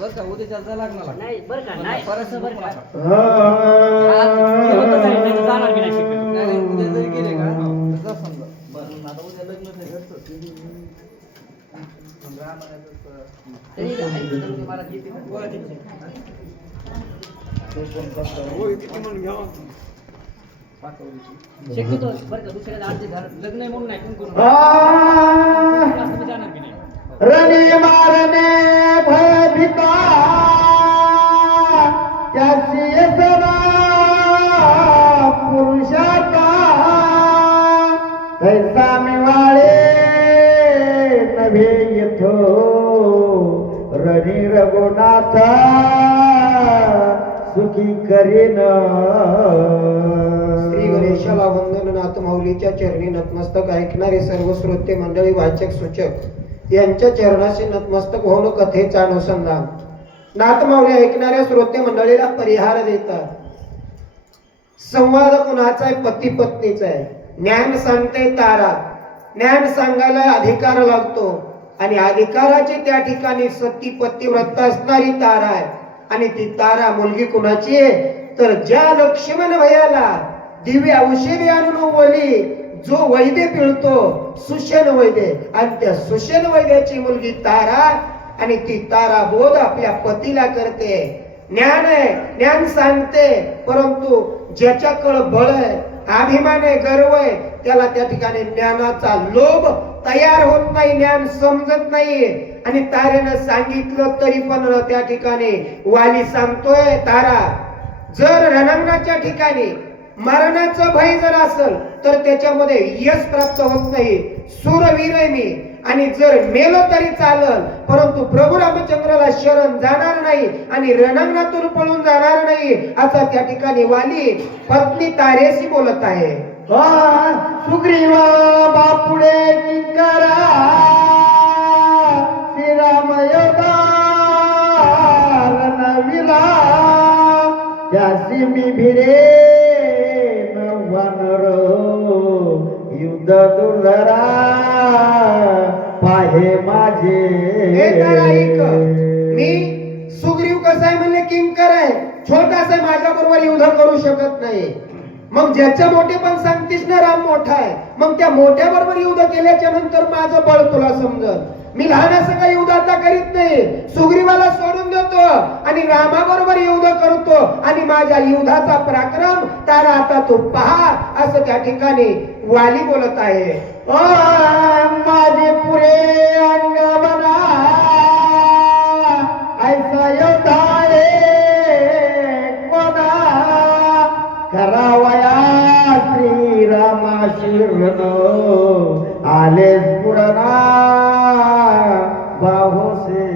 बरं का उद्या जायला लागणार नाही बरं का नाही परत बरं का जाणार की नाही शक्यतो नाही उद्या जरी गेले का तसं समजा बरं आता उद्या लग्न नाही घरचं मला किती म्हणून घ्या शक्यतो बरं का दुसऱ्या आधी लग्न आहे म्हणून नाही कोण जाणार की नाही रणी मारणे भयभिता त्याची येसना पुरुषाचा तैसा मिवाळे नभे येथो रणी रघुनाथ सुखी करीन. श्री गणेशाला वंदन. नाथ माऊलीच्या चरणी नतमस्तक ऐकणारे सर्व श्रोते मंडळी, वाचक सूचक यांच्या चरणाशी नतमस्तक होऊन कथेचा अनुसंधान नाथ माऊली ऐकणाऱ्या श्रोते मंडळीला परिहार देतात. संवाद कुणाचा आहे? पती पत्नीचा आहे. ज्ञान सांगते तारा. ज्ञान सांगायला अधिकार लागतो आणि अधिकाराची त्या ठिकाणी सती पतिव्रत असणारी तारा आहे. आणि ती तारा मुलगी कुणाची आहे? तर ज्या लक्ष्मण भयाला दिव्य औषधी आणून वली जो वैद्य पिळतो सुषेण वैद्य, आणि त्या सुषेण वैद्याची मुलगी तारा, आणि ती तारा बोध आपल्या पतीला करते. ज्ञान आहे, ज्ञान सांगते, परंतु ज्याच्याकडे बळ आहे, अभिमान आहे, गर्व आहे, त्याला त्या ठिकाणी ज्ञानाचा लोभ तयार होत नाही, ज्ञान समजत नाही. आणि तारेनं सांगितलं तरी पण त्या ठिकाणी वाली सांगतोय, तारा जर रणांगणाच्या ठिकाणी मरणाचं भय जर असेल तर त्याच्यामध्ये यश प्राप्त होत नाही. सूरवीर आहे मी, आणि जर मेलो तरी चालल, परंतु प्रभू रामचंद्राला शरण जाणार नाही आणि रणांगणातून पळून जाणार नाही, असा त्या ठिकाणी वाली पत्नी तारेशी बोलत आहे. सुग्रीवा बापुडे किंकरा श्रीराम योगाविला त्यासी मी भिरे नवनर युद्ध दुर्धरा पाहे माझे. मी सुग्रीव कसा आहे म्हणले किंकर आहे, छोटासा माझ्या बरोबर युद्ध करू शकत नाही. मग ज्याच्या मोठे पण सांगतीस ना राम मोठा आहे, मग त्या मोठ्या बरोबर युद्ध केल्याच्या नंतर माझं बळ तुला समजत. मी लहान असं काही युद्ध आता करीत नाही, सुग्रीवाला सोडून देतो आणि रामाबरोबर युद्ध करतो, आणि माझ्या युद्धाचा पराक्रम तारा आता तू पहा, असं त्या ठिकाणी वाली बोलत आहे. माझे पुरे अंग बना ऐसा योद्धा रे कोणा करावया श्रीरामाशी रण आले पुरणा बाहोसे.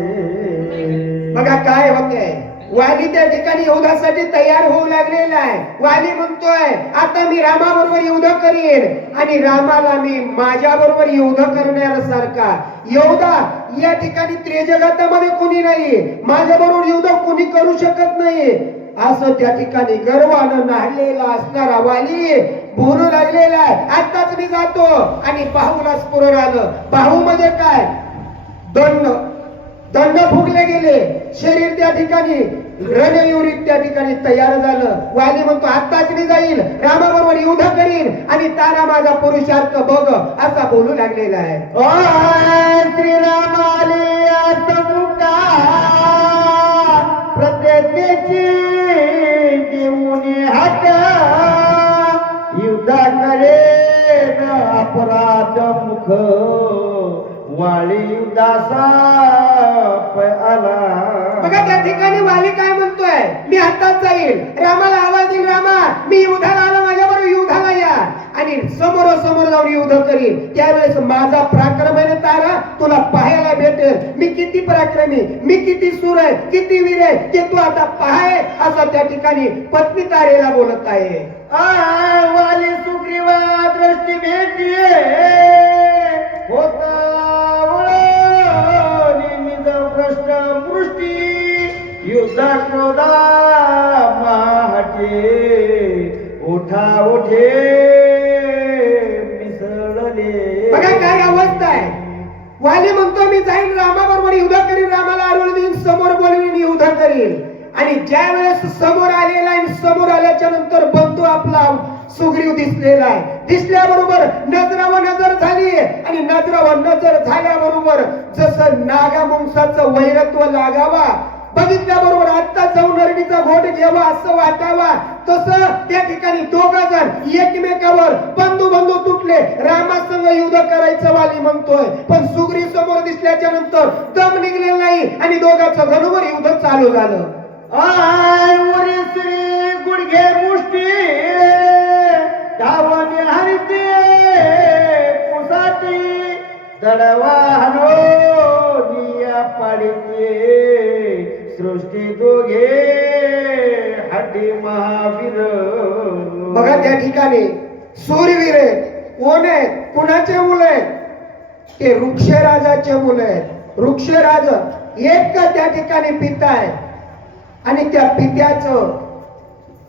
बघा काय होते, वाली त्या ठिकाणी युद्धासाठी तयार होऊ लागलेला आहे. वाली म्हणतोय आता मी रामाबरोबर युद्ध करीन, आणि रामाला मी माझ्या बरोबर युद्ध करण्यासारखा योद्धा या ठिकाणी त्रिजगतामध्ये कोणी नाही, माझ्या बरोबर युद्ध कोणी करू शकत नाही, असं त्या ठिकाणी गर्वानं नाहलेला असणारा वाली बोलू लागलेला आहे. आताच मी जातो आणि बाहूला स्फुरण आलं. बाहू मध्ये काय? दंड फुगले गेले, शरीर त्या ठिकाणी रणयुरीत त्या ठिकाणी तयार झालं. वाली म्हणतो आताच मी जाईल, रामाबरोबर युद्ध करीन, आणि तारा माझा पुरुषार्थ बघ, असा बोलू लागलेला आहे. श्रीरामाले प्रत्येकाची देऊनी हात युद्ध करे अपराध मुख वाली युद्धासा आला. बघा त्या ठिकाणी वाली काय म्हणतोय, मी हातात जाईल, रामाला आवाज देईल, रामा मी युद्धाला आलो, माझ्याबरोबर युद्धाला या, आणि समोरासमोर जाऊन युद्ध करीन. त्यावेळेस माझा पराक्रम आहे तारा तुला पाहायला भेटेल. मी किती पराक्रमी, मी किती सूर आहे, किती वीर आहे, ते तू आता पाहाय, असा त्या ठिकाणी पत्नी तारेला बोलत आहे. वाली सुग्रीवा दृष्टी भेटली होता भ्रष्ट मृष्टी युद्धा क्रोधा माहटे उठा उठे मिसळले. बघा काय अवस्था आहे. वाली म्हणतो मी जाईन रामाबरोबर युद्ध करीन, रामाला आरोळ देईन, समोर बोलवीन, करील. आणि ज्या वेळेस समोर आलेला आहे, समोर आल्याच्या नंतर बंधू आपला सुग्रीव दिसलेला आहे. दिसल्याबरोबर नजरावर नजर झाली आणि नजरावर नजर झाल्याबरोबर जसं नागा मुंगसाचं वैरत्व लागावा, बघितल्याबरोबर आता जाऊन नरडीचा घोट घ्यावा असं वाटावा, तसं त्या ठिकाणी दोघं जण एकमेकावर बंधू बंधू तुटले. रामासंग युद्ध करायचं वाली म्हणतोय, पण सुग्रीव समोर दिसल्याच्या नंतर दम निघलेला नाही आणि दोघांचं घनघोर युद्ध चालू झालं. आय उरी श्री गुडघे मुष्टी धावणे हरिते पुसाटी दडवाहनो निया पाडीचे सृष्टी दोघे हड्डी महावीर. बघा त्या ठिकाणी सूरवीर कोण आहेत, कुणाचे मुलं आहेत? ते वृक्षराजाचे मुलं आहेत. वृक्षराज एक का त्या ठिकाणी पिता आहे आणि त्या पित्याचं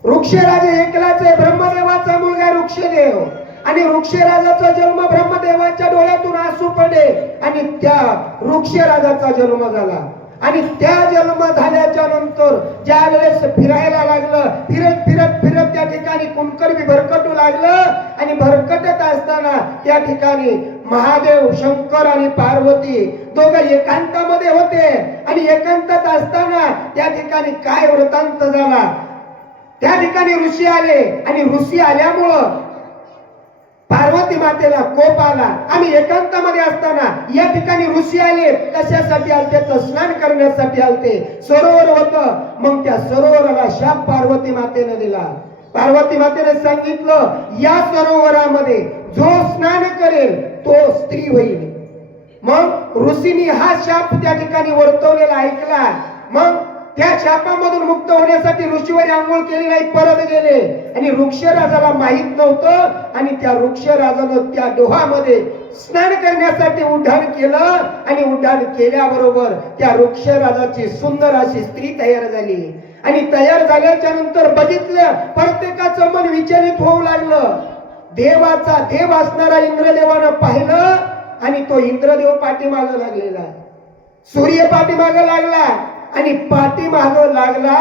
वृक्षराज एकलाच आहे. ब्रह्मदेवाचा मुलगा वृक्षदेव आणि वृक्षराजाचा जन्म ब्रह्मदेवाच्या डोळ्यातून आसू पडे आणि त्या वृक्षराजाचा जन्म झाला. आणि त्या जन्म झाल्याच्या नंतर ज्या वेळेस फिरायला लागलं, फिरत फिरत फिरत त्या ठिकाणी कुणकरबी भरकटू लागलं आणि भरकटत असताना त्या ठिकाणी महादेव शंकर आणि पार्वती दोघं एकांतामध्ये होते. आणि एकांतात असताना त्या ठिकाणी काय वृत्तांत झाला, त्या ठिकाणी ऋषी आले आणि ऋषी आल्यामुळं पार्वती मातेला कोप आला. आम्ही एकांतामध्ये असताना या ठिकाणी ऋषी आले, कशासाठी आलते तर स्नान करण्यासाठी आलते. सरोवर होतं, मग त्या सरोवराला शाप पार्वती मातेने दिला. पार्वती मातेने सांगितलं या सरोवरामध्ये जो स्नान करेल तो स्त्री होईल. मग ऋषींनी हा शाप त्या ठिकाणी वर्तवलेला ऐकला. मग त्या शापामधून मुक्त होण्यासाठी ऋषीवर आंघोळ केली नाही, परत गेले. आणि वृक्षराजाला माहित नव्हतं आणि त्या वृक्षराजानं त्या डोहामध्ये स्नान करण्यासाठी उड्डाण केलं आणि उड्डाण केल्याबरोबर त्या वृक्षराजाची सुंदर अशी स्त्री तयार झाली. आणि तयार झाल्याच्या नंतर बघितलं प्रत्येकाचं मन विचलित होऊ लागलं. देवाचा देव असणारा इंद्रदेवानं पाहिलं आणि तो इंद्रदेव पाठीमागं लागलेला, सूर्य पाठीमागं लागला आणि पाठीमागं लागला.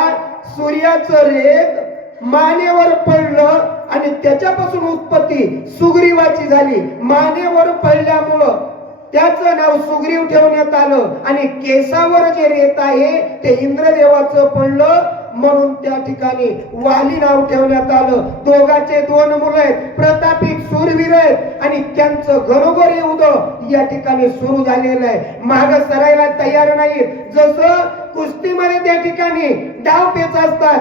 सूर्याचं रेग मानेवर पडलं आणि त्याच्यापासून उत्पत्ती सुग्रीवाची झाली. मानेवर पडल्यामुळं त्याचं नाव सुग्रीव ठेवण्यात आलं आणि केसावर जे रेत आहे ते इंद्रदेवाचं पडलं म्हणून त्या ठिकाणी वाली नाव ठेवण्यात आलं. दोघांचे दोन मुलं आहेत, प्रतापी शूरवीर आहेत आणि त्यांचं घरोघर युद्ध या ठिकाणी सुरू झालेलं आहे. माग सरायला तयार नाही. जसं कुस्तीमध्ये त्या ठिकाणी डाव पेच असतात,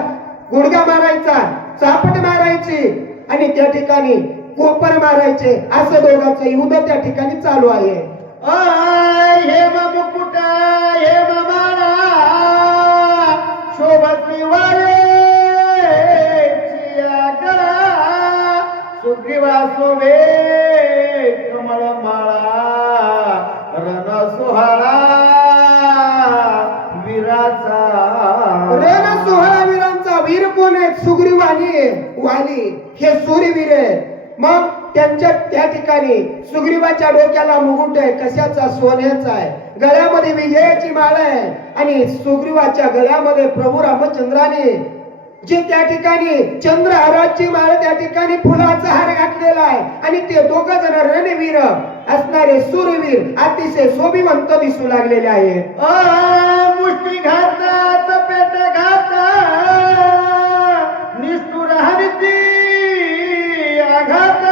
गुडघा मारायचा, चापट मारायची आणि त्या ठिकाणी कोपर मारायचे, असं दोघांचं युद्ध त्या ठिकाणी चालू आहे. आय हे मुकुट हे माला शोभती वाले चिया गळा सुग्रीवा शोभे कमळ माळा रण सोहळा वीराचा. रण सोहळा वीरांचा वीर कोण आहे? सुग्रीव आणि वाली हे सूरवीर आहे. मग त्यांच्या त्या ठिकाणी सुग्रीवाच्या डोक्याला मुकुट आहे, कशाचा? सोन्याचा आहे. गळ्यामध्ये विजयाची माळ आहे आणि सुग्रीवाच्या गळ्यामध्ये प्रभू रामचंद्राने जे त्या ठिकाणी चंद्रहाराची माळ त्या ठिकाणी फुलाचा हार घातलेला आहे. आणि ते दोघं जण रणवीर असणारे सूरवीर अतिशय शोभिवंत दिसू लागलेले आहेत. मुष्टी घातात पेट घाता निष्ठुर हरिती आघात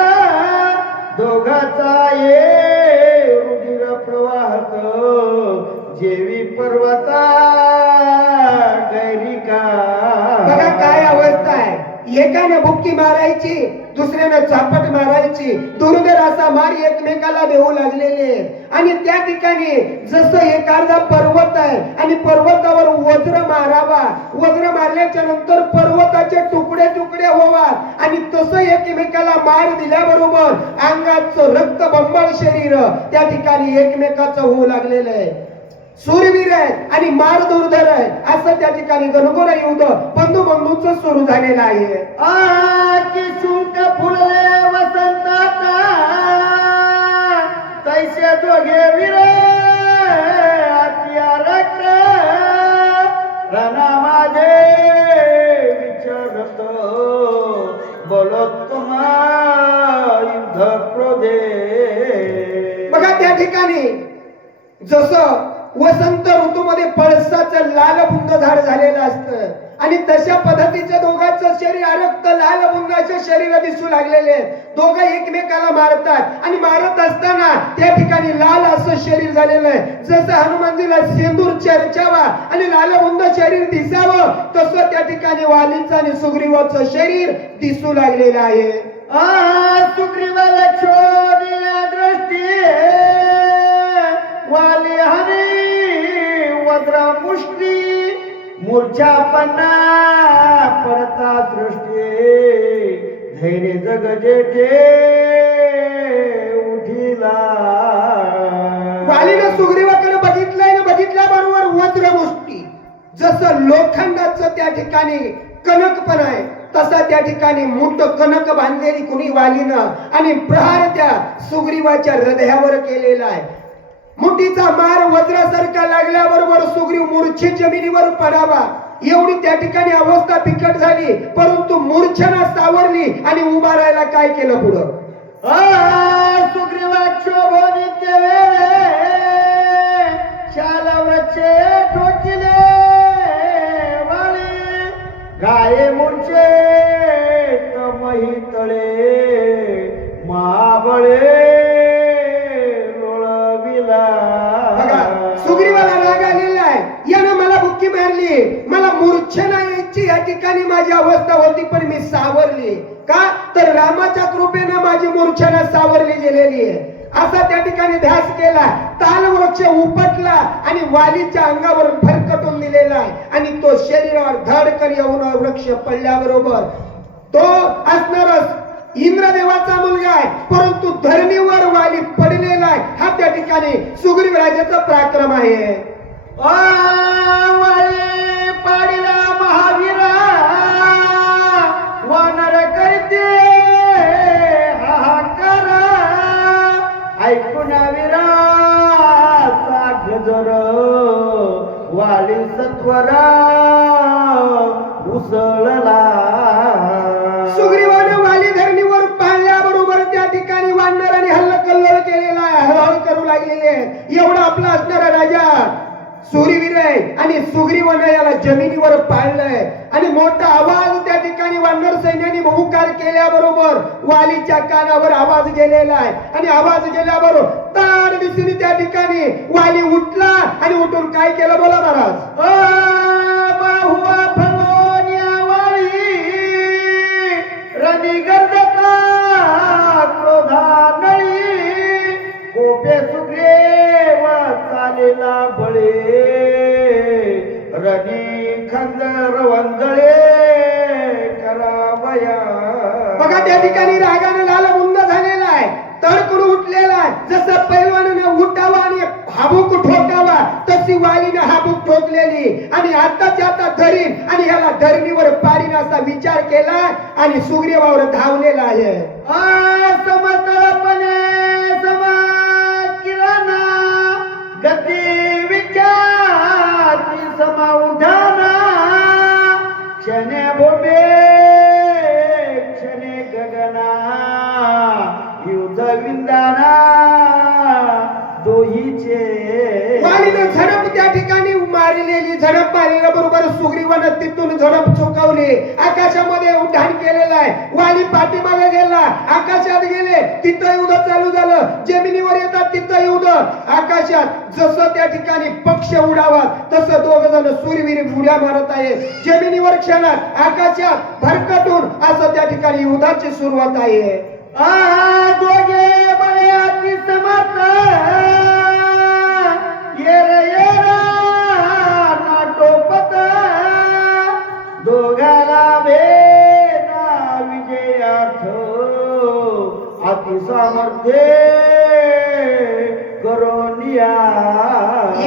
दोघाचा ये रुधिर प्रवाहत जेवी पर्वता गैरिका. बघा काय अवस्था आहे. एकाने बुक्की मारायची, दुसऱ्याने चापट मारायची, दुर्धर असा मार एकमेकाला देऊ लागलेले. आणि त्या ठिकाणी जसं एखादा पर्वत आहे आणि पर्वतावर वज्र मारावा, वज्र मारल्याच्या नंतर पर्वताचे तुकडे तुकडे व्हावा आणि तसं एकमेकाला मार दिल्याबरोबर अंगाचं रक्त बंबाळ शरीर त्या ठिकाणी एकमेकाचं होऊ लागलेलं आहे. सूरवीर आहे आणि मार दुर्धर आहे, असं त्या ठिकाणी घनघोर युद्ध बंधू बंधूंच सुरू झालेलं आहे. की शुंक फुलले वसंतात तैसे दोघे वीर आत्या रक्त रणमा जसं वसंत ऋतूमध्ये पळसाचं लालबुंद झाड झालेलं असतं आणि तशा पद्धतीचं दोघांचं शरीर रक्त लालबुंदाचे शरीर दिसू लागलेले आहेत. दोघं एकमेकाला मारतात आणि मारत असताना त्या ठिकाणी लाल असं शरीर झालेलं आहे. जसं हनुमानजीला सिंदूर चर्चावा आणि लालबुंद शरीर दिसावं तसं त्या ठिकाणी वालीचं आणि सुग्रीवाचं शरीर दिसू लागलेलं आहे. सुग्रीवाला छोडिया दृष्टी वाली हनी वज्र मुष्टी मूर्छा पन्ना पडता दृष्टी धैर्य जग जेठे उठिला. वालीनं सुग्रीवाकडे बघितलंय, बघितल्याबरोबर वज्रमुष्टी जसं लोखंडाचं त्या ठिकाणी कणकपण आहे तसा त्या ठिकाणी मोठं कणक बांधलेली कुणी वालीनं आणि प्रहार त्या सुग्रीवाच्या हृदयावर केलेला आहे. मुठीचा मार वज्रासारखा लागल्याबरोबर सुग्रीव मूर्छित जमिनीवर पडावा एवढी त्या ठिकाणी अवस्था बिकट झाली. परंतु मूर्छना सावरली आणि उभा राहायला काय केलं पुढं? सुग्रीवाक्षोभोनित्य वेळे शालवृक्षे ठोकिले वाळे गाये मूर्छे तमही तळे महाबळे सुग्रीवाला राग आलेला आहे. यानं मला बुक्की मारली, मला मूर्छना यायची या ठिकाणी माझी अवस्था होती पण मी सावरली. का तर रामाच्या कृपेनं माझी मूर्छना सावरली गेलेली आहे असा त्या ठिकाणी ध्यास केला. ताल वृक्ष उपटला आणि वालीच्या अंगावर फरकटून दिलेला आहे आणि तो शरीरावर धडकन येऊन वृक्ष पडल्याबरोबर तो असणारच इंद्रदेवाचा मुलगा आहे परंतु धरणीवर वाली पडलेला आहे. हा त्या ठिकाणी सुग्रीव राजाचा पराक्रम आहे. वाली पाडिला महावीरा वानर करते हाहाकार ऐकून वीराचा गजर वाली सत्वरा उसळला. सुग्रीवाने वाली धरणीवर पाळल्याबरोबर त्या ठिकाणी वानराने हल्ला कल्लोळ केलेला आहे, हळहळ करू लागलेले आहे. एवढा आपला असणारा राजा सूरवीर आहे आणि सुग्रीवाने याला जमिनीवर पाळलंय आणि मोठा आवाज त्या ठिकाणी वानर सैन्याने बहुकार केल्याबरोबर वालीच्या कानावर आवाज गेलेला आहे आणि आवाज गेल्याबरोबर ताड दिसून त्या ठिकाणी वाली उठला आणि उठून काय केलं बोला महाराज? बाहुआ फलोनिया वाली रणी गर्दता क्रोधा नळी कोपे सुग्रीव चालेला बळे रणी खंजर वंदळे करावया. बघा त्या ठिकाणी रागाने लालबुंद झालेला आहे, तडकडून उठलेला आहे. जसं पैलवानाने उठावा आणि हाबूक ठोकावा तशी वालीने हाबूक ठोकलेली आणि आताच्या आता धरीन आणि ह्याला धरणीवर पाडीन असा विचार केला आणि सुग्रीवावर धावलेला आहे. समतळपणे समा किराणा गती विचारती समा उठाना क्षणे भोबे क्षणे गगना युद्ध विंदाना दोहीचे. वालीने झडप त्या ठिकाणी मारलेली, झडप मारल्याबरोबर सुग्रीवानं तिथून झडप चुकवली. आकाशामध्ये उड्डाण केलेलं आहे. वाली पाठीमागे गेला, आकाशात गेले, तिथं युद्ध चालू झालं. जमिनीवर येतात तिथं युद्ध. आकाशात जसं त्या ठिकाणी पक्ष उडावा तसं दोघ जण सूरवीर उड्या मारत आहे. जमिनीवर क्षणात आकाशात भरकटून असं त्या ठिकाणी युद्धाची सुरुवात आहे. दोघे बळ्याची समर्थ येरा नाटोपत दोघाला भेदा विजयार्थ अति सामर्थ्य करोनिया.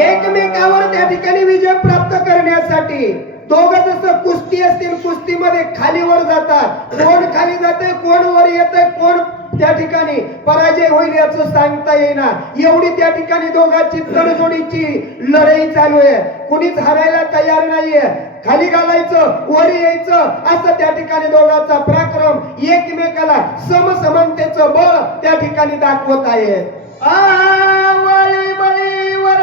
एकमेकावर त्या ठिकाणी विजय प्राप्त करण्यासाठी दोघं जसं कुस्ती असतील कुस्तीमध्ये खालीवर जातात. कोण खाली जाते, कोण वर येते, कोण त्या ठिकाणी पराजय होईल याचं सांगता येईना एवढी त्या ठिकाणी दोघांची तडजोडीची लढाई चालू आहे. कुणीच हरायला तयार नाहीये. खाली घालायचं वर यायचं असं त्या ठिकाणी दोघांचा पराक्रम एकमेकाला समसमानतेचं बळ त्या ठिकाणी दाखवत आहे. वाली बळी वर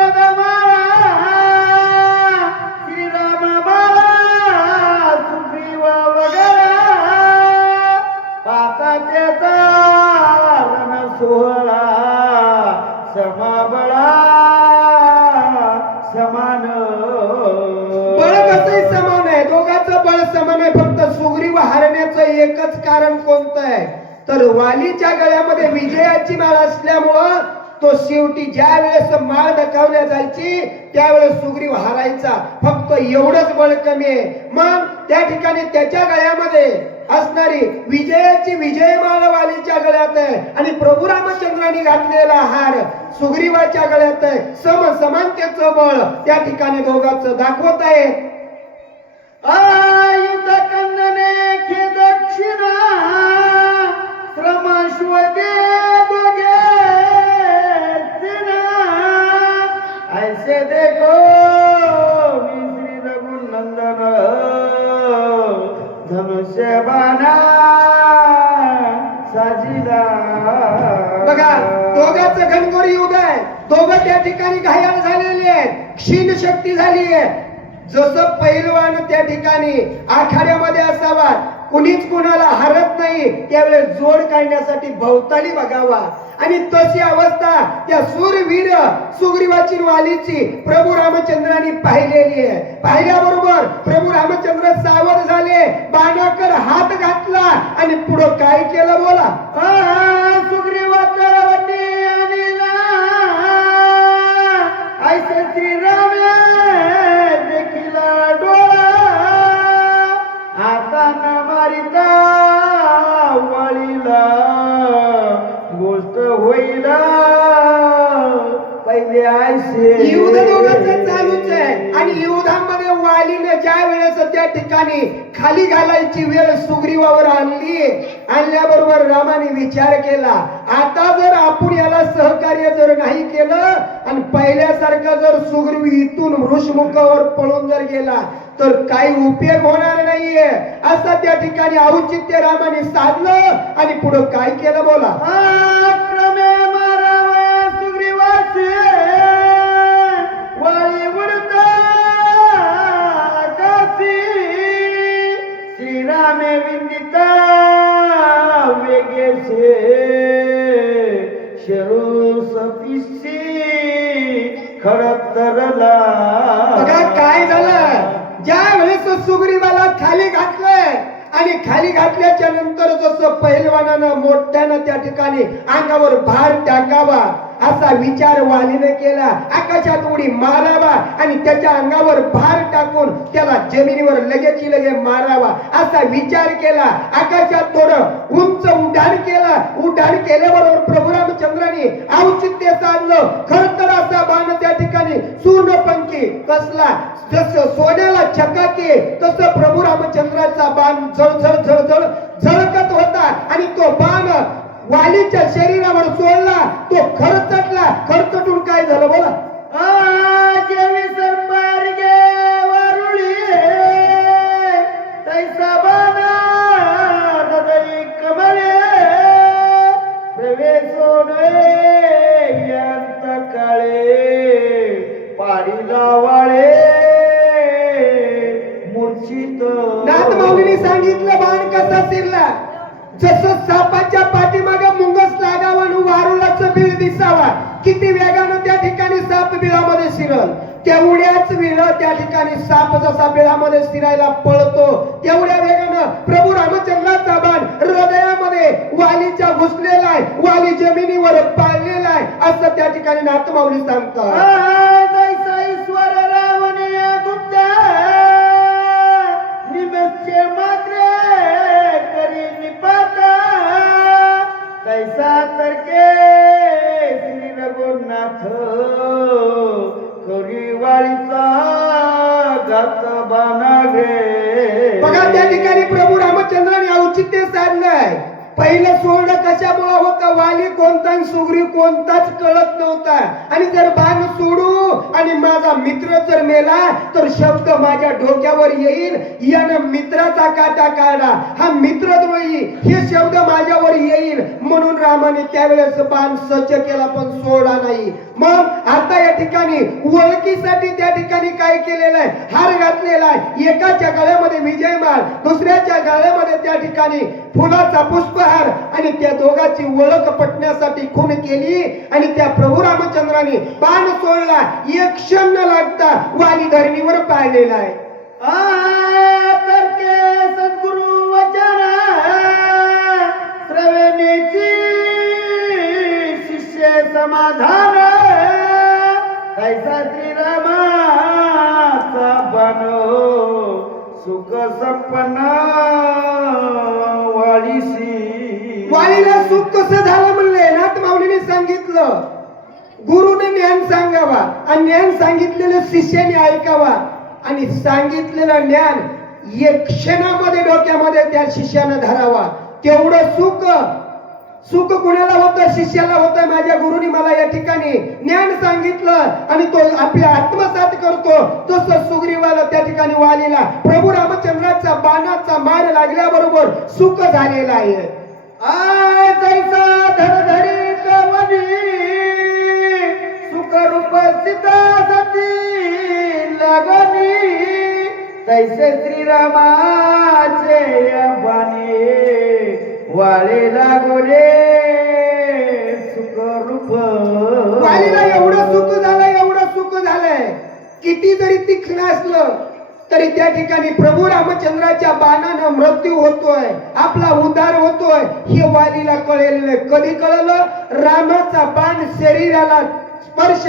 एकच कारण कोणतं आहे, तर वालीच्या गळ्यामध्ये विजयाची माळ असल्यामुळं तो शेवटी ज्या वेळेस माळ दाखवल्या जायची त्यावेळेस सुग्रीव हारायचा. फक्त एवढंच बळ कमी आहे. मग त्या ठिकाणी त्याच्या गळ्यामध्ये असणारी विजयाची विजयमाळ वालीच्या गळ्यात आहे आणि प्रभू रामचंद्रांनी घातलेला हार सुग्रीवाच्या गळ्यात आहे. समानतेचं बळ त्या ठिकाणी दोघांचं दाखवत आहे. आयुध कंदने के दक्षिणा श्रमाश्वते दोगे सिना ऐसे देखो श्री रघुनंदन धनुष्य बाणा साजिला. बघा दोघांचं घनघोर युद्ध आहे. दोघं त्या ठिकाणी घायल झालेले आहेत, क्षीण शक्ती झाली आहे. जसं पैलवान त्या ठिकाणी आखाड्यामध्ये असावा, कुणीच कुणाला हरत नाही, त्यावेळेस जोड काढण्यासाठी भवताली बघावा. आणि तशी अवस्था त्या सूरवीर सुग्रीवाची वालीची प्रभू रामचंद्रांनी पाहिलेली आहे. पाहिल्याबरोबर प्रभू रामचंद्र सावध झाले, बाणाकर हात घातला आणि पुढे काय केलं बोला. सुग्रीवाचा वटी आणिला ऐसे श्रीराम देखिला डोळा आता न मारिता वळीला गोष्ट होईल पहिले ऐसे. युद्ध दोघांचं चालूच आहे आणि युद्धामध्ये वालीने ज्या वेळेस त्या ठिकाणी खाली घालायची वेळ सुग्रीवावर आणल्याबरोबर रामाने विचार केला, आता जर आपण याला सहकार्य जर नाही केलं आणि पहिल्यासारखं जर सुग्रीव इथून वृषमुखावर पळून जर गेला तर काही उपयोग होणार नाहीये. असं त्या ठिकाणी औचित्य रामाने साधलं आणि पुढे काय केलं बोला. क्रमे मारावया सुग्रीवाचे वाळी उडता आकाशी श्रीरामे विंदिता वेगेसे शरू सपिशी खडतरला. बघा काय झालं, ज्या वेळेस सुग्रीवाला खाली घातलंय आणि खाली घातल्याच्या नंतर जसं पहिलवानानं मोठ्यानं त्या ठिकाणी अंगावर भार टाकावा असा विचार वालीने केला. आकाशात उडी मारावा आणि त्याच्या अंगावर भार टाकून त्याला जमिनीवर लगेची लगे मारावा असा विचार केला. आकाशात थोडं उंच उड्डाण केलं. उड्डाण केल्याबरोबर प्रभू रामचंद्रांनी औचित्य साधलं. खरं तर असा बाण त्या ठिकाणी सूर्णपंखी कसला, जसं सोन्याला चकाके तसं प्रभू रामचंद्राचा बाण झळझळ झळझळ झळकत होता आणि तो बाण वालीच्या शरीरावर सोडला. तो खरचटला. खरचटून काय झालं बोला. जेवी सरपार गे वारुळी तैसा बाणा हृदय कमळे प्रवेशोने यांत काळे पाडीला वाळे मूर्छित. नाथमाऊलीने सांगितलं बाण कसा शिरला. जसं सापाच्या पाठीमागे मुंगस लागावा आणि वारुळाचं बिळ दिसावा, किती वेगानं त्या ठिकाणी साप बिळामध्ये शिरल, तेवढ्याच वेळ त्या ठिकाणी साप जसा बिळामध्ये शिरायला पळतो तेवढ्या वेगानं प्रभू रामचंद्राचा बाण हृदयामध्ये वालीच्या घुसलेला आहे. वाली जमिनीवर पाळलेला आहे असं त्या ठिकाणी नाथमाऊली सांगतात. जैसा ईश्वर रावणे गुप्त निमेषे मात्र करी निपाता कैसा तरके श्री रघुनाथ करी वाळीचा घात बाणा गे. बघा त्या ठिकाणी प्रभू रामचंद्राने औचित्य साधलंय. पहिलं सोडणं कशामुळे होतं, वाली कोणता आणि सुग्रीव कोणताच कळत नव्हता. आणि जर बाण सोडू आणि माझा मित्र जर मेला तर शब्द माझ्या डोक्यावर येईल, यानं मित्राचा काटा काढा, हा मित्रद्रोही हे शब्द माझ्यावर येईल. म्हणून रामाने त्यावेळेस बाण सज्ज केला पण सोडा नाही. मग आता या ठिकाणी ओळखीसाठी त्या ठिकाणी काय केलेलं आहे, हार घातलेला आहे. एकाच्या गळ्यामध्ये विजयमाळ, दुसऱ्याच्या गळ्यामध्ये त्या ठिकाणी फुलाचा पुष्पहार आणि त्या दोघांची ओळख पटण्यासाठी खून केली. आणि त्या प्रभू रामचंद्राने बाण सोडला. एक क्षण न लागता वाली धरणीवर पाळलेला आहे. तरके सद्गुरु वचन तैसा श्रीरामाचा बनो सुख सपना वाळीसी. वालीला सुख कसं झालं म्हणले नाथ माऊलीने सांगितलं. गुरुने ज्ञान सांगावा आणि ज्ञान सांगितलेलं शिष्याने ऐकावा आणि सांगितलेलं ज्ञान एक क्षणामध्ये डोक्यामध्ये त्या शिष्यानं धरावा. तेवढं सुख कुणाला होतं? शिष्याला होतं. माझ्या गुरुनी मला या ठिकाणी ज्ञान सांगितलं आणि तो आपल्या आत्मसात करतो. तसं सुग्रीवाला त्या ठिकाणी वालीला प्रभू रामचंद्राचा बाणाचा मार लागल्याबरोबर सुख झालेलं आहे. जैसा धडधडीत मनी सुख रूप सीता सती लगनी तैसे श्रीरामाचे बाणे वाळे लागोले सुख रूप. वालीला एवढं सुख झालंय किती जरी तीक्ष्ण असलं तरी त्या ठिकाणी प्रभू रामचंद्राच्या बाणानं मृत्यू होतोय, आपला उद्धार होतोय हे वालीला कळलेलं. कधी कळलं? रामाचा बाण शरीराला स्पर्श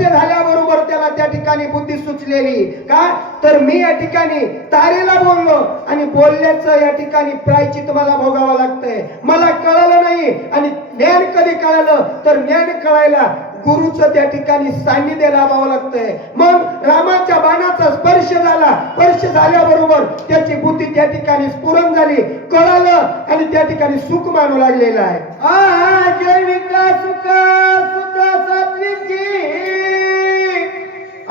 झाल्याबरोबर त्याला त्या ठिकाणी बुद्धी सुचलेली. का तर मी या ठिकाणी तारेला बोललो आणि बोलल्याचं या ठिकाणी प्रायचित मला भोगावं लागतंय. मला कळलं नाही. आणि ज्ञान कधी कळलं? तर ज्ञान कळायला गुरुचं त्या ठिकाणी सान्निध्य लाभावं लागतंय. मग रामाच्या बाणाचा स्पर्श झाल्याबरोबर त्याची बुद्धी त्या ठिकाणी स्फुरण झाली, कळालं आणि त्या ठिकाणी सुख मानू लागलेलं आहे. जैविका सुख सुद्धा सात्विकी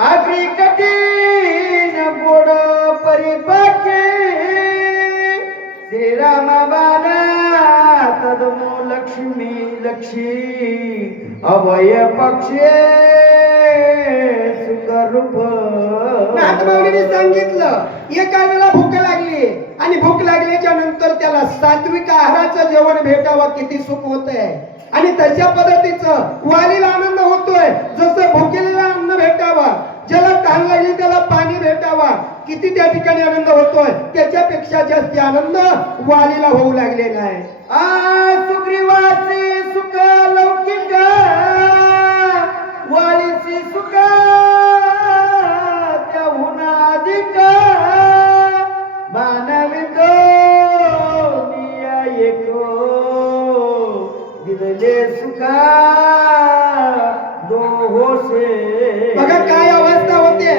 आगरी कठीण गोड परिपाके श्रीराम बाणा तदमो लक्ष्मी लक्षी अभय पक्षे सुख रूप. नाथ माऊलीने सांगितलं एका वेळेला भूक लागली आणि भूक लागल्याच्या नंतर त्याला सात्विक आहाराचं जेवण भेटावं, किती सुख होतंय. आणि तशा पद्धतीचं वालीला आनंद होतोय. जसं भुकेलेला अन्न भेटावा, ज्याला तहान लागली त्याला पाणी भेटावा, किती त्या ठिकाणी आनंद होतोय. त्याच्यापेक्षा जास्त आनंद वालीला होऊ लागलेला आहे. सुग्रीवासी सुख लौकिक वालीसी सुख त्याहून अधिक मानवितो निया एको दिले सुखा दोहोसे. बघा काय अवस्था होते.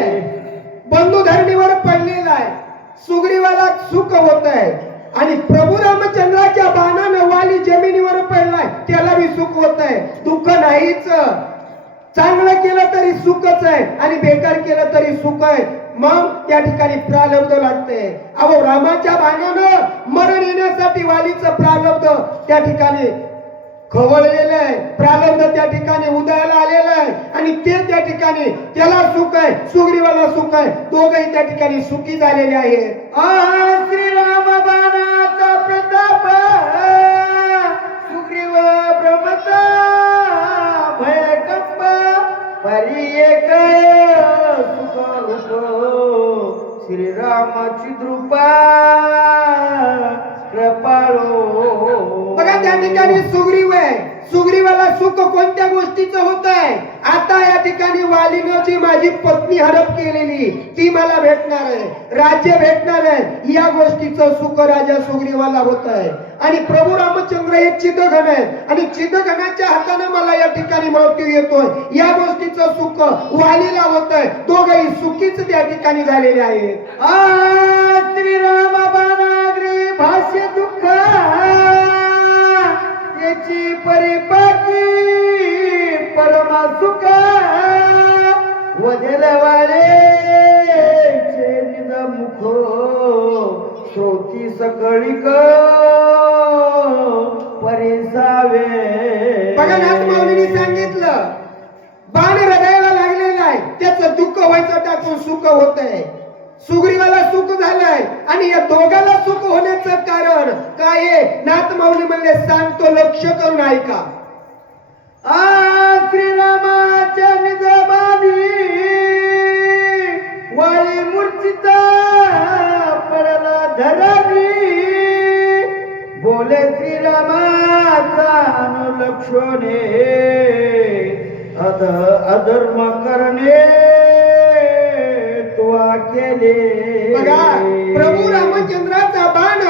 बंधू धरणीवर पडलेला आहे, सुग्रीवाला सुख होत आहे आणि प्रभू रामचंद्राच्या बाणानं वाली जमिनीवर पडलाय, त्याला बी सुख होत आहे. दुःख नाहीच. चांगलं केलं तरी सुखच आहे आणि बेकार केलं तरी सुख आहे. मग त्या ठिकाणी प्रारब्ध लागते. अहो रामाच्या बाणानं मरण येण्यासाठी वालीचं प्रारब्ध त्या ठिकाणी खवळलेलं आहे. प्रारब्ध त्या ठिकाणी उदयाला आलेलं आहे आणि ते त्या ठिकाणी त्याला सुख आहे, सुग्रीवाला सुख आहे. दोघही त्या ठिकाणी सुखी झालेले आहेत. श्रीराम बाणाचा प्रताप सुग्रीव भ्रमता भयकंप परी एक सुख रूप श्रीरामाची द्रुपा कृपाळो. बघा त्या ठिकाणी सुग्रीव आहे. सुग्रीवाला सुख कोणत्या गोष्टीचं होत आहे? आता या ठिकाणी वालीनं जी माझी पत्नी हडप केलेली ती मला भेटणार आहे, राज्य भेटणार आहे, या गोष्टीचं सुख राजा सुग्रीवाला होत आहे. आणि प्रभू रामचंद्र हे चिदघन आहे आणि चिदघनाच्या हाताने मला या ठिकाणी मृत्यू येतोय, या गोष्टीचं सुख वालीला होत आहे. दोघही सुखीच त्या ठिकाणी झालेले आहेत. श्रीराम बाणाग्री भाष्य दुःख त्याची परिपाटी परमा सुख वदेल वाळेचे निज मुख श्रोती सकळीक परिसावे. बघा नाथ माऊलीने सांगितलं बाण हृदयाला लागलेला आहे, त्याचं दुःख व्हायचं टाकून सुख होत आहे. सुग्रीवाला सुख झालंय आणि या दोघाला सुख होण्याचं कारण काय आहे? नाथ माऊली म्हणले सांगतो, लक्ष करून ऐका. श्रीरामाच्या निजबानी वाली मूर्छिता पडला धरणी बोले श्रीरामाचा अनुलक्षणे अधर्म करणे तुआ केले. बघा प्रभू रामचंद्राचा बाण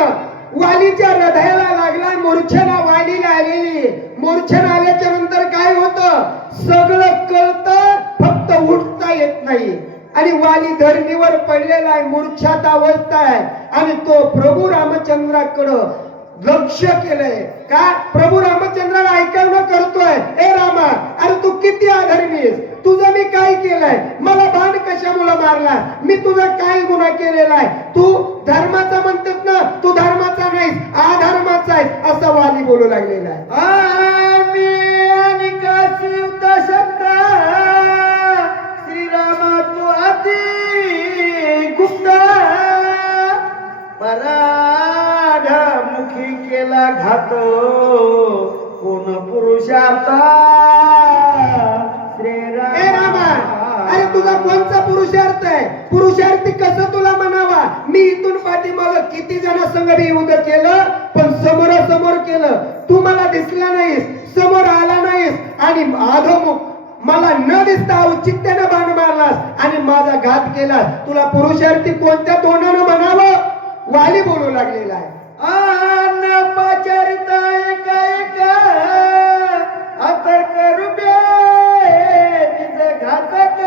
वालीच्या हृदयाला लागला. मूर्छना वालीला आलेली. मूर्छना आल्याच्या नंतर काय होतं? सगळं कळतं, फक्त उठता येत नाही. आणि वाली धरणीवर पडलेला आहे, मूर्छात अवस्था आहे. आणि तो प्रभू रामचंद्राकडं लक्ष केलंय. का? प्रभू रामचंद्राला ऐकवणं करतोय. ए रामा, अरे तू किती अधर्मीस, तुझं मी काय केलंय? मला बाण कशामुळे मारला? मी तुझा काय गुन्हा केलेला आहे? तू धर्माचा म्हणतात ना, तू धर्माचा नाहीस, अधर्माचा आहेस, असं वाली बोलू लागलेला आहे. आम्ही आणि काशीयुक्त शब्द श्रीरामा तू अति गुप्त पराध मुखी केला घात कोण पुरुषार्थ श्रीराम. ए रामा, अरे तुझा कोणचा पुरुषार्थ आहे? पुरुषार्थी कसं तुला म्हणावा? मी इथून पाठीमाग किती जणांसंग मी युद्ध केलं, पण समोरासमोर केलं. तू मला दिसला नाहीस, समोर आला नाहीस, आणि अधोमुख मला न दिसता औचित्यानं बाण मारलास आणि माझा घात केला. तुला पुरुषार्थी कोणत्या तोंडानं म्हणावं? वाली बोलू लागलेला आहे. आन पाचारिता एका एका अतर्क रूपे तिचं घातक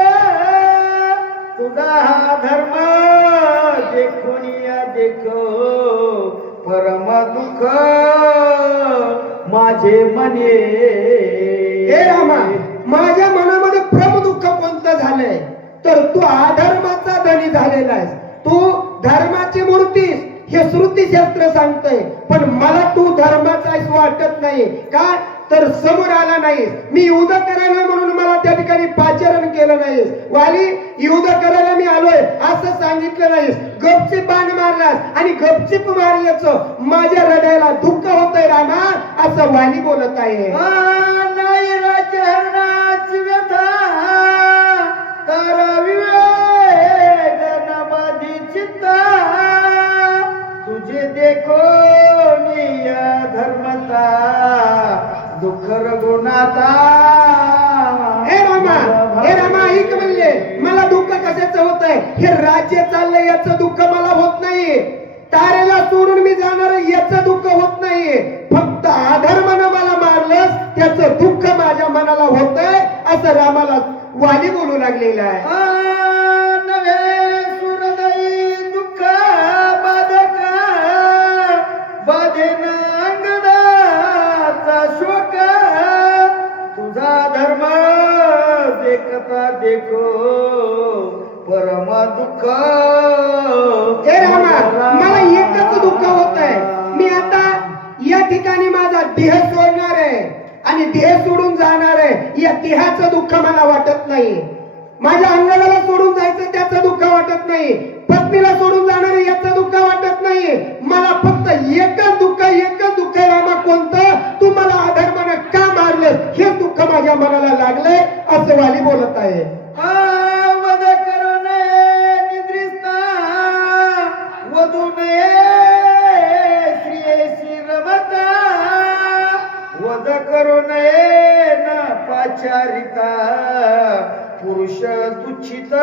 तुझा हा धर्म देखून या देखो परम दुःख माझे मने. हे रामा, माझ्या मनामध्ये प्रम दुःख कोणतं झालंय? तर तू अधर्माचा धनी झालेला आहेस. तू धर्माची मूर्तीस हे श्रुतीशास्त्र सांगतंय, पण मला तू धर्माचा आहेस वाटत नाही. का? तर समोर आला नाहीस. मी युद्ध करायला म्हणून मला त्या ठिकाणी पाचारण केलं नाहीस. वाली, युद्ध करायला मी आलोय असं सांगितलं नाहीस. गपचिप बाण मारलास आणि गपचिप मारल्याचं माझ्या हृदयाला दुःख होतंय रामा, असं वाली बोलत आहे. नाही राज्य हरणाची व्यथा तर विवेक नबाधी चित्ता तुझे देखो निय धर्मता दुःख रघुनाथा. हे रामा ऐक म्हणले, मला दुःख कशाचं होतंय? हे राज्य चाललंय याचं दुःख मला होत नाही. तारेला सोडून मी जाणार याचं दुःख होत नाही. फक्त अधर्मानं मला मारलंस त्याचं दुःख माझ्या मनाला होतंय, असं रामाला वाली बोलू लागलेला आहे. नव्हे सुरदयी दुःख बाधक बाधेन अंगदाचा शोक तुझा धर्म देखता देखो परम दुःख. हे रामा, मला एकच दुःख होत आहे. मी आता या ठिकाणी माझा देह सोडणार आहे आणि देह सोडून जाणार आहे. या देहाचं दुःख मला वाटत नाही. माझ्या अंगाला सोडून जायचं त्याचं दुःख वाटत नाही. पत्नीला सोडून जाणार याचं दुःख वाटत नाही. मला फक्त एकच दुःख आहे रामा. कोणतं? तू मला अधर्मानं का मारलं हे दुःख माझ्या मनाला लागलंय, असं वाली बोलत आहे. वध करू नये निद्रिस्ता वधू नये श्रेयसी रमता वध करू नये न पाचारिता पुरुष तुच्छित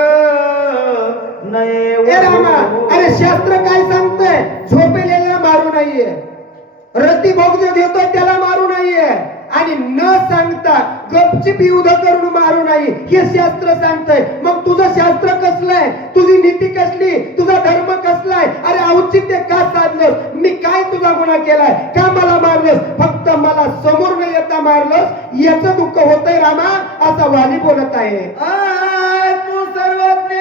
नये. ए रामा, अरे शास्त्र काय सांगतंय? झोपेलेला मारू नाहीये, रती भोग देतोय त्याला मारू नाहीये, आणि न सांगता गपचिप युद्ध करून मारू नाही हे शास्त्र सांगतंय. मग तुझं शास्त्र कसलंय? तुझी नीती कसली? तुझा धर्म कसलाय? अरे औचित्य का साधलंस? मी काय तुझा गुन्हा केलाय? का मला मारलंस? फक्त मला समोर न येता मारलंस याचं दुःख होतंय रामा, असा वाली बोलत आहे. तू सर्वज्ञ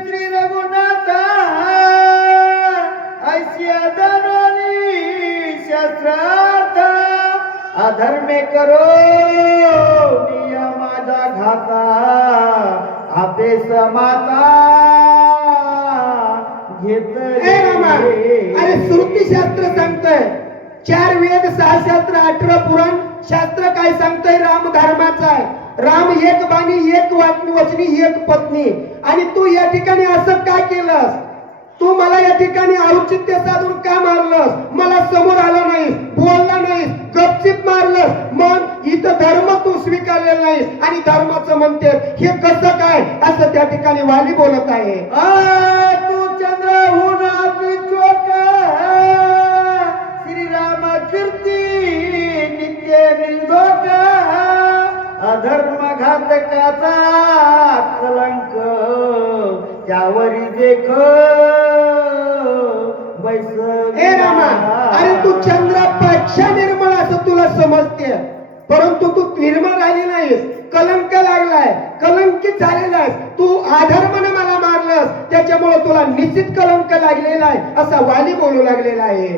श्री रघुनाथा ऐसिया दानवानी शास्त्रार्थ अधर्मे करो निया माझा घाता आदेश माता घेत. ए रामा, अरे श्रुती शास्त्र सांगतंय 4 वेद 6 शास्त्र 18 पुराण शास्त्र काय सांगतंय? राम धर्माचा आहे. राम एक बाणी एक वचनी एक पत्नी. आणि तू या ठिकाणी असं का केलंस? तू मला या ठिकाणी औचित्य साधून का मारलंस? मला समोर आला नाहीस, बोलला नाहीस, गपचिप मारलंस. मग इथं धर्म तू स्वीकारलेला नाहीस आणि धर्माचं म्हणते हे कसं काय असं त्या ठिकाणी वाली बोलत आहे. तू चंद्रहून अति चोख श्रीराम कीर्ती नित्य निर्दोष अधर्म घातकाचा कलंक त्यावरी देख हे रामा, अरे तू चंद्रापेक्षा निर्मळ असं तुला समजते, परंतु तू निर्मळ राहिली नाहीस, कलंक लागलाय, कलंकित झालेला आहेस. तू अधर्माने मला मारलंस, त्याच्यामुळे तुला निश्चित कलंक लागलेला आहे असा वाली बोलू लागलेला आहे.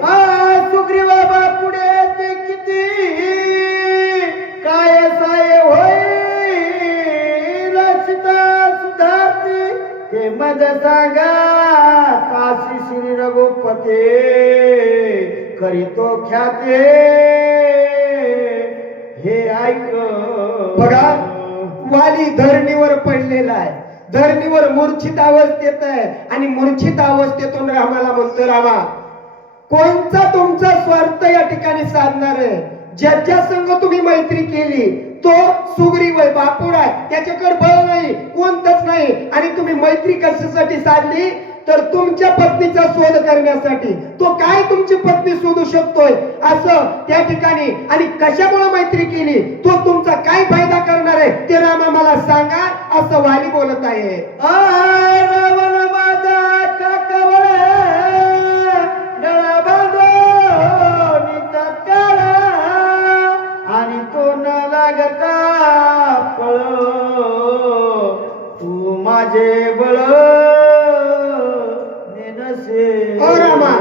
सुग्रीवा पुढे ते किती काय साय होय रचिता सुधारती ते मज सांगा काशी श्री रघुपते करीतो ख्याते हे ऐक. बघा, वाली धरणीवर पडलेला आहे, धरणीवर मूर्छित अवस्थेत आहे आणि मूर्छित अवस्थेतून रामाला म्हणतो, रामा कोणता तुमचा स्वार्थ या ठिकाणी साधणार आहे? ज्याच्या संग तुम्ही मैत्री केली तो सुग्रीव आहे, बापूड आहे, त्याच्याकडे बळ नाही, कोणतंच नाही, आणि तुम्ही मैत्री कशासाठी साधली? तर तुमच्या पत्नीचा शोध करण्यासाठी. तो काय तुमची पत्नी शोधू शकतोय असं त्या ठिकाणी, आणि कशामुळे मैत्री केली, तो तुमचा काय फायदा करणार आहे ते रामा मला सांगा असं वाली बोलत आहे. रावण माझा काकावर डळा बांधून तत्काळ आणि तो न लागता पळ तू माझे बळ रामा,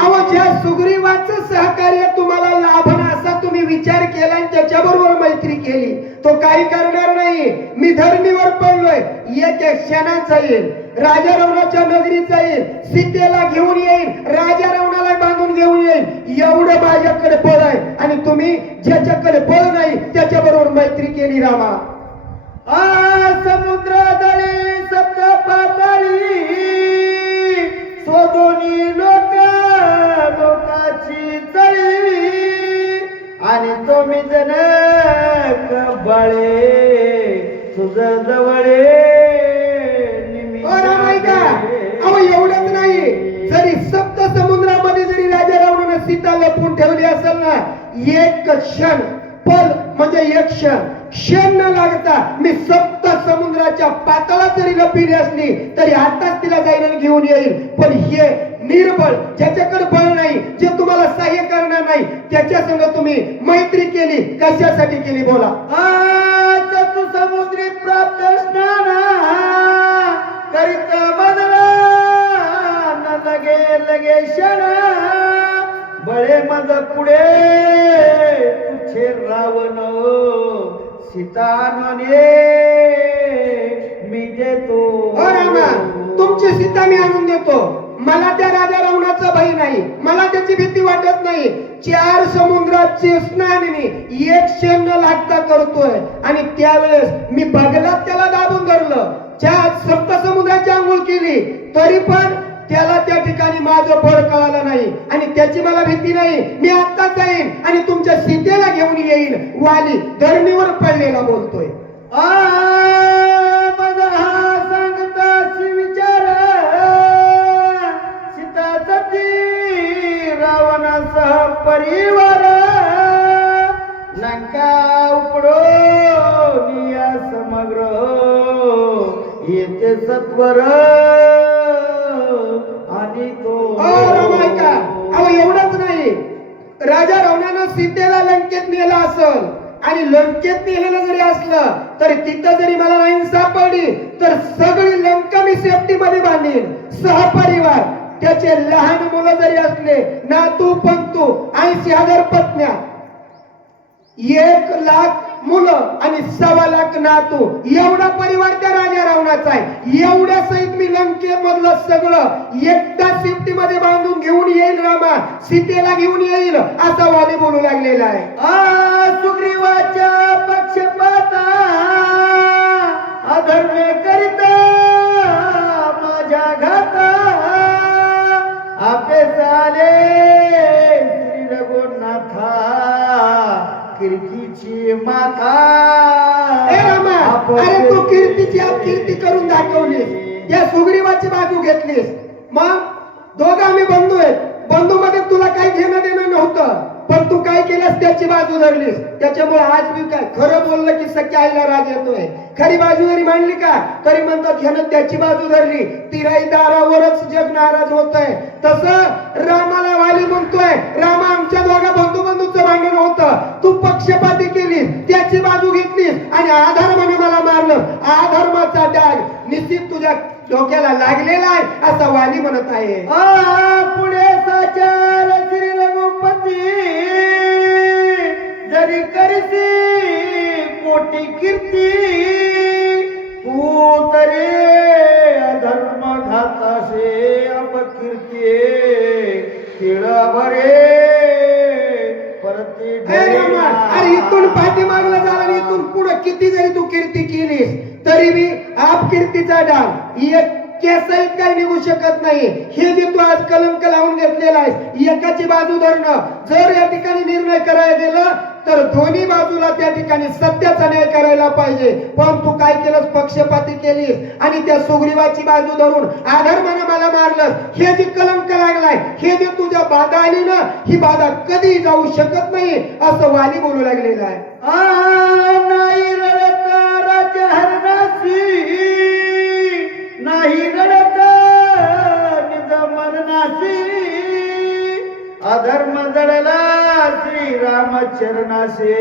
अहो ज्या सुग्रीवाचं सहकार्य तुम्हाला लाभन असा तुम्ही विचार केला आणि त्याच्याबरोबर मैत्री केली, तो काही करणार नाही. मी धरणीवर पडलोय, एक क्षणात जाईल, राजा रावणाच्या नगरीत जाईल, सीतेला घेऊन येईल, राजा रावणाला बांधून घेऊन येईल, एवढं माझ्याकडे बळ आहे. आणि तुम्ही ज्याच्याकडे बळ नाही त्याच्याबरोबर मैत्री केली. रामा समुद्र दळी सप्त पाताळी स्वदोनी लोकाची तळी आणि तुम्ही जनक बळे तुझ जवळे एवढंच नाही, जरी सप्त समुद्रामध्ये जरी राजा रावणानं सीता लपवून ठेवली असेल ना, एक क्षण पल म्हणजे एक क्षण न लागता मी सप्त समुद्राच्या पाताळात जरी लपली असली तरी आताच तिला जाईन घेऊन येईल. पण हे निर्बळ, ज्याच्याकडे बळ नाही, जे तुम्हाला सहाय्य करणार नाही, त्याच्या संग तुम्ही मैत्री केली, कशासाठी केली बोला? तू समुद्री प्राप्त स्नान करीत बदला न लगे क्षण बळे मज पुढे तुझे रावण सीताने मी देतो. रामा, तुमची सीता मी आणून देतो. मला त्या राजा रावणाचा भय नाही, मला त्याची भीती वाटत नाही. 4 समुद्राचे स्नान मी एक क्षण न लागता करतोय, आणि त्यावेळेस मी बगलात त्याला दाबून धरलं, 4 सप्त समुद्राची आंघोळ केली, तरी पण त्याला त्या ठिकाणी माझं बळ कळालं नाही, आणि त्याची मला भीती नाही. मी आत्ताच जाईन आणि तुमच्या सीतेला घेऊन येईल. वाली धरणीवर पडलेला बोलतोय. माझा हा सांगताची विचार सीता सती रावणासह परिवार लंका उपडो निया समग्र येते सत्वर आणि तो रामायका. अहो एवढंच नाही, राजा रावणानं सीतेला लंकेत नेला असल, आणि लंकेत नेलेलं जरी असलं तरी तिथं जरी मला नाही सापडली तर सगळी लंका मी सेफ्टी मध्ये बांधीन, सहपरिवार. त्याचे लहान मुलं जरी असले, नातू पंतू, 80,000 पत्न्या, 1,00,000 मुलं आणि 1,25,00,000 नातू, एवढा परिवार त्या राजा रावणाचा आहे. एवढ्या सहित मी लंकेमधलं सगळं एकदा सेफ्टी मध्ये बांधून घेऊन येईल. रामा सीतेला घेऊन येईल असा वाली बोलू लागलेला आहे. सुग्रीवाच्या पक्षपाता अधर्म करिता माझ्या घाता कीर्तीची माथा ए रामा, अरे तू कीर्तीची अपकीर्ती करून दाखवलीस, या सुग्रीवाची बाजू घेतलीस. मग दोघं आम्ही बंधू आहेत, बंधू मध्ये तुला काही घेणं देणं नव्हतं, पण तू काय केलंस त्याची बाजू धरलीस. त्याच्यामुळे आज मी काय खरं बोललं की सख्या आईला राग येतोय. खरी बाजू जरी मांडली का तरी म्हणतात ह्यानं त्याची बाजू धरली. तिराई दारावरच जग नाराज होतंय. तसं रामाला वाली म्हणतोय, रामा आमच्या दोघा बंधूचं भांडण होतं, तू पक्षपाती केलीस, त्याची बाजू घेतलीस आणि अधर्माने मला मारलं. अधर्माचा डाग निश्चित तुझ्या डोक्याला लागलेला आहे असं वाली म्हणत आहे. पुढे साचार श्री रघुपती जरी करती कोटी कीर्ती तू तरी अधर्म घातासे अपकीर्ती किळा भरे परती अरे इथून पाठीमागला झाला आणि इथून पुढे किती जरी तू कीर्ती केलीस तरी मी अपकीर्तीचा डाग एक केसाईत काही निघू शकत नाही. हे जे तू आज कलंक लावून घेतलेला आहेस, एकाची बाजू धरणं, जर या ठिकाणी निर्णय करायला गेलं तर दोन्ही बाजूला त्या ठिकाणी सत्याचा न्याय करायला पाहिजे. पण तू काय केलंस, पक्षपाती केलीस आणि त्या सुग्रीवाची बाजू धरून अधर्माने मला मारलं. हे जे कलंक लागलाय, हे जे तुझ्या बाधा आली ना, ही बाधा कधी जाऊ शकत नाही असं वाली बोलू लागलेला आहे. नाही रडत राज्य हरणासी नाही रडत निज मरणासी अधर्म जडला श्रीराम चरणासे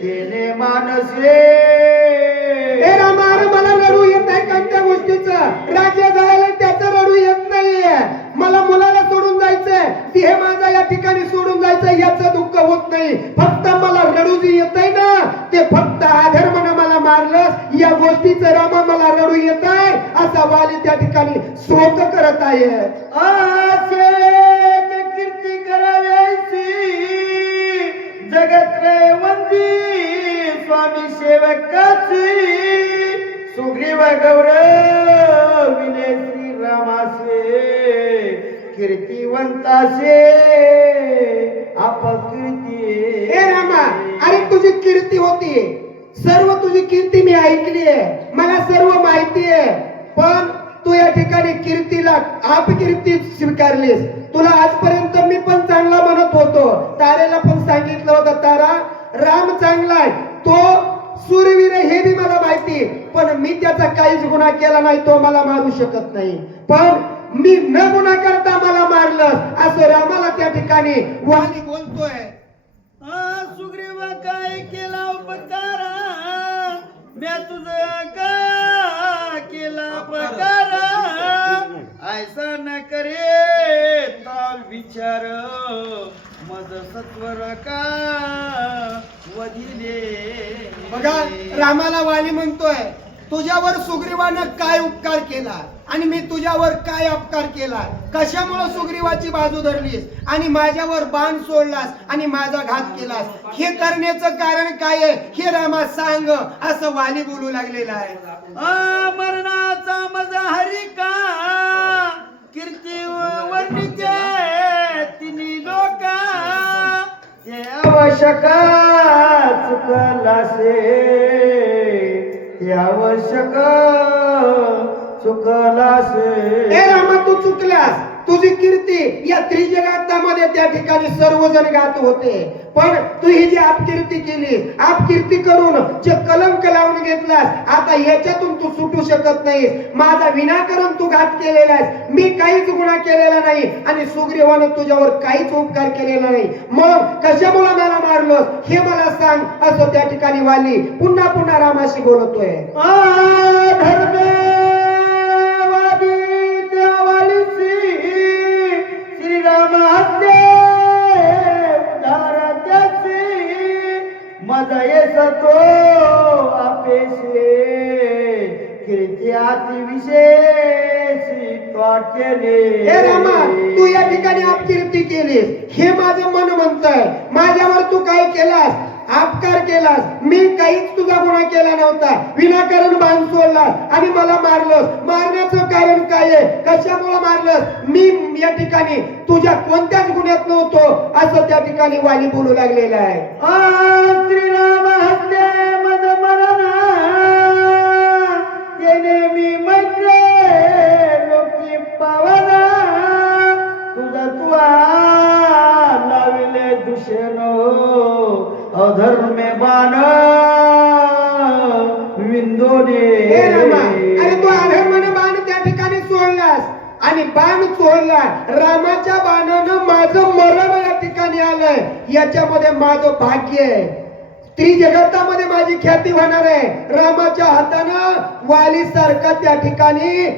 केले मानसे. हे रामा, अरे मला रडू येत आहे कोणत्या गोष्टीचं? राज्य जायला त्याचं रडू येत नाहीये. मला मुलाला सोडून जायचंय, ती हे माझा या ठिकाणी सोडून जायचंय याचं दुःख होत नाही. फक्त मला रडू जे येत आहे ना, ते फक्त अधर्मानं मला मारलं या गोष्टीचं रामा मला रडू येत आहे असा वाली त्या ठिकाणी शोक करत आहे. कीर्ती कराव्याची जगत वंदी स्वामी सेवकाची सुग्रीव गौरव विने श्रीरामासे कीर्तिवंतासे अपकीर्ती. हे रामा, अरे तुझी कीर्ती होती, सर्व तुझी कीर्ती मी ऐकली आहे, मला सर्व माहिती आहे. पण तू या ठिकाणी कीर्तीला अपकीर्ती स्वीकारलीस. तुला आजपर्यंत मी पण चांगला म्हणत होतो, तारेला पण सांगितलं होतं तारा राम चांगला आहे, तो सूरवीर हे बी मला माहिती, पण मी त्याचा काहीच गुन्हा केला नाही, तो मला मारू शकत नाही. पण मी न गुन्हा करता मला मारलं असं रामाला त्या ठिकाणी वाली बोलतोय. सुग्रीव काय केला उपकारा म्या तुझा का केला उपकारा ऐसा न करे ता विचार मज सत्वर का वधिले. बघा, रामाला वाली म्हणतोय, तुझ्यावर सुग्रीवानं काय उपकार केला आणि मी तुझ्यावर काय अपकार केला, कशामुळे सुग्रीवाची बाजू धरलीस आणि माझ्यावर बाण सोडलास आणि माझा घात केलास, हे करण्याचं कारण काय आहे हे रामा सांग असं वाली बोलू लागलेला आहे. मरणाचा मजा हरी का कीर्ती वर्णिते तिन्ही लोका ते आवश्यका चुकलासे ते आवश्यक चुकलासे. हे रामा, तू चुकलास. तुझी कीर्ती या त्रिजगातामध्ये त्या ठिकाणी सर्वजण गात होते, पण तू ही जी अपकीर्ती केली, अपकीर्ती करून जे कलंक लावून घेतलास, आता याच्यातून तू सुटू शकत नाहीस. माझा विनाकारण तू घात केलेला आहेस, मी काहीच गुन्हा केलेला नाही आणि सुग्रीवानं तुझ्यावर काहीच उपकार केलेला नाही, मग कशामुळे मला मारलोस हे मला सांग असं त्या ठिकाणी वाली पुन्हा पुन्हा रामाशी बोलतोय. धर्मे श्रीराम हत्ये उधार त्याचे मजा येस तो अपेशे कीर्ती अति विशेष केले. हे रामा, तू या ठिकाणी अपकीर्ती केलीस हे माझं मन म्हणतंय. माझ्यावर तू काय केलास अपकार केलास, मी काहीच तुझा गुन्हा केला नव्हता, विनाकारण बाण सोडलास आणि मला मारलंस. मारण्याचं कारण काय आहे, कशामुळे मारलंस? मी या ठिकाणी तुझ्या कोणत्याच गुन्ह्यात नव्हतो असं त्या ठिकाणी वाली बोलू लागलेला आहे. श्रीराम हत्या मज मरणा तेने मी मैत्रे लोकी पावना तुझा तुआ लाविले दुषेनो अधर्मे बाण विंदोने. हे रामा, अरे तू अधर्माने बाण त्या ठिकाणी सोडलास आणि बाण सोडला, रामाच्या बाणानं माझं मरण या ठिकाणी आलंय, याच्यामध्ये माझं भाग्य आहे. स्त्री जगतामध्ये माझी ख्याती होणार आहे. रामाच्या हातानं वाली सारखा त्या ठिकाणी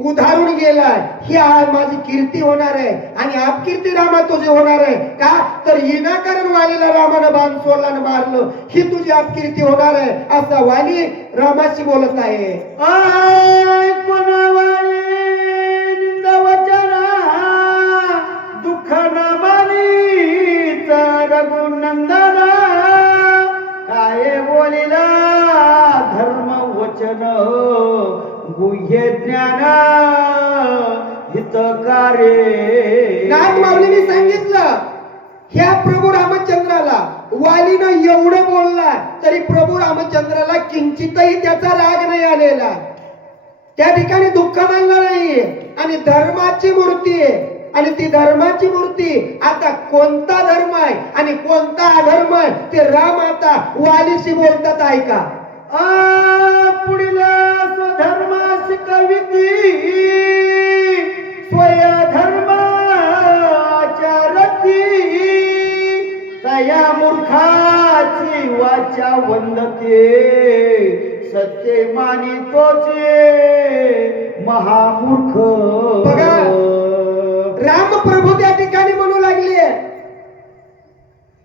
उधारून गेलाय, ही आज माझी कीर्ती होणार आहे आणि अपकीर्ती रामा तुझी होणार आहे. का तर विनाकारण वालीला रामानं बाण सोडला आणि मारलं, ही तुझी अपकीर्ती होणार आहे असा वाली रामाशी बोलत आहे. कोणावाली निंदा वचना दुःख न मानी रघुनंदना काय बोलिला धर्म वचन गुह्य ज्ञान हितकारे. नाथ माऊलीने सांगितलं, ह्या प्रभू रामचंद्राला वालीनं एवढं बोलला तरी प्रभू रामचंद्राला किंचितही त्याचा राग नाही आलेला, त्या ठिकाणी दुःख मानलं नाही. आणि धर्माची मूर्ती आहे आणि ती धर्माची मूर्ती आता कोणता धर्म आहे आणि कोणता अधर्म आहे ते राम आता वालीशी बोलतात ऐका. पुढील स्वधर्म शिकविती स्वयधर्म आचरती तया मूर्खाची वाचा वंदते सत्य मानितोचे महामूर्ख. बघा, राम प्रभू त्या ठिकाणी म्हणू लागले,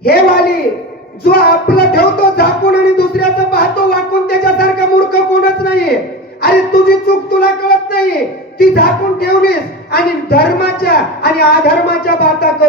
हे वाली, जो आपलं ठेवतो झाकून आणि दुसऱ्याचं पाहतो वाकून, त्याच्यासारखा मूर्ख कोणच नाहीये. अरे तुझी चूक तुला कळत नाही, ती झाकून ठेवलीस आणि धर्माच्या आणि अधर्माच्या बाता करतो.